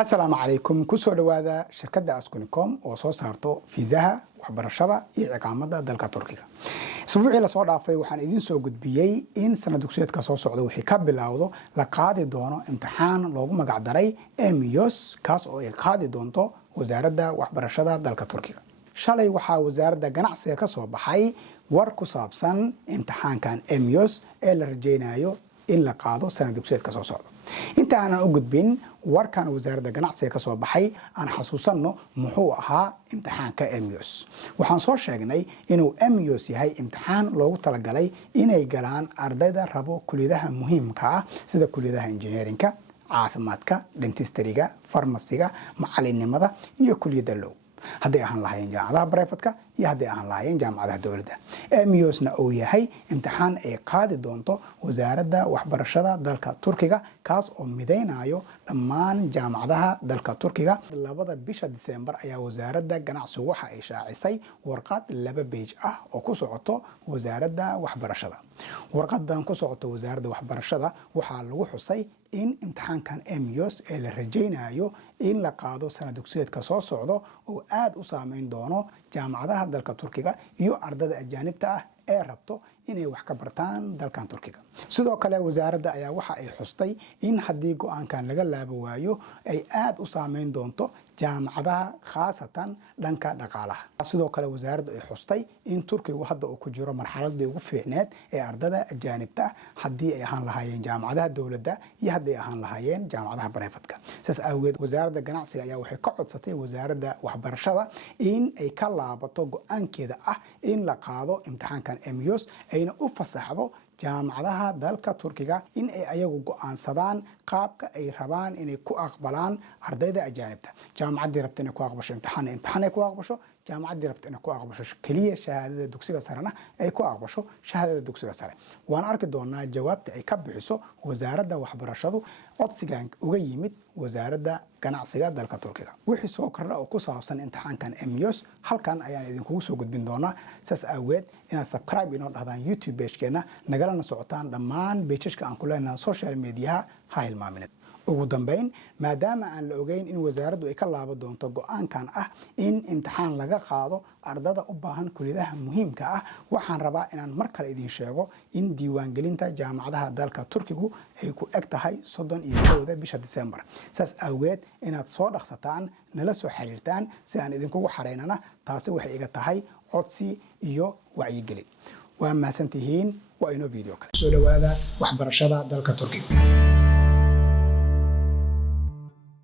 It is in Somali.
السلام عليكم كسر لواذا شركة أسكونيكوم وصوصارتو فيزاها وحبرشة إعقامة دالك تركيا. أسبوعي لصور عفوا وحن إذن سوق بيجي إن سنة دكتورة كصوص عضو حكاب بالعوض لقاعد دونه امتحان لوجو مقعدري أميوس كاس أو قاعد دونتو وزارة وحبرشة دالك تركيا. شالي وحا وزارة جناعسية كصوب بحي وركو صابسن امتحان كان أميوس الرجينايو in la qaado sanad dugsiyeedka soo socda inta aan u gudbin warkan wasaaradda ganacsiga ka soo baxay aan xasuusanno muxuu ahaa imtixaanka MUS waxaan soo sheegnay inuu MUS yahay imtixaan loogu talagalay inay galaan ardayda rabo kulliyadaha muhiimka ah sida kulliyadaha engineerinka caafimaadka dentistryga farmasiga macalinimada iyo kulliyada law haddii aan lahayn jaamacadaha barefadka iyo haddii aan lahayn jaamacadaha dawladda MUSna uu yahay imtixaan ay qaadi doonto wasaaradda waxbarashada dalka Turkiga kaas oo mideynayo dhammaan jaamacadaha dalka Turkiga labada bisha December ayaa wasaaradda ganacsiga waxa ay shaacisay warqad 2 page ah oo ku socoto wasaaradda waxbarashada warqadan ku socoto wasaaradda waxbarashada waxa lagu xusay in imtixaankan MUS ee la rajaynayo in la qaado sanad dugsiyeedka soo socdo oo aad u saameyn doono jaamacadaha dalka Turkiga iyo ardayda ajaanibta ah ee rabto inay wax ka bartaan dalkan Turkiga sidoo kale wasaaradda ayaa waxa ay xustay in haddii go'aankan laga laabo waayo ay aad u saameyn doonto jaamacadaha khaasatan dhanka dhaqaalaha sidoo kale wasaaraddu ay xustay in Turkigu hadda uu ku jiro marxaladii ugu fiicneed ee ardayda ajaanibta haddii ay ahaan lahaayeen jaamacadaha dawladda iyo haddii ay ahaan lahaayeen jaamacadaha barefadka saas awgeed wasaaradda ganacsiga ayaa waxay ka codsatay wasaaradda waxbarashada in ay ka laabato go'aankeeda ah in la qaado imtixaankan MUS ayna u fasaxdo jaamacadaha dalka Turkiga in ay ayagu go'aansadaan qaabka ay rabaan inay ku aqbalaan ardayda ajaanibta jaamacadii rabta inay ku aqbasho imtixaan ay ku aqbasho jaamacadii rabta inay ku aqbasho kaliya shahaadada dugsiga sarena ay ku aqbasho shahaadada dugsiga sare waan arki doonaa jawaabta ay ka bixiso wasaaradda waxbarashadu codsigan uga yimid wasaaradda ganacsiga dalka Turkiga wixii soo kordha oo ku saabsan imtixaankan MUS halkan ayaan idinku soo gudbin doonaa saas awgeed inaad subscribe inoo dhahdaan YouTube page-keena nagalana socotaan dhammaan page-ka aan ku leenahay social media ha hilmaamin ugu dambeyn maadaama aan la ogeyn in wasaaraddu ay ka laabo doonto go'aankan ah in imtixaan laga qaado ardada u baahan kulliyadaha muhiimka ah waxaan rabaa inaan mar kale idin sheego in diiwaangelinta jaamacadaha dalka Turkigu ay ku eg tahay 31 bisha December saas awgeed inaad soo dhaqsataan nala soo xiriirtaan si aan idinkugu xareynana taasi waxay iga tahay codsi iyo wacyigelin waa mahadsantihiin waa inoo video kale soo dhawaada waxbarashada dalka Turkiga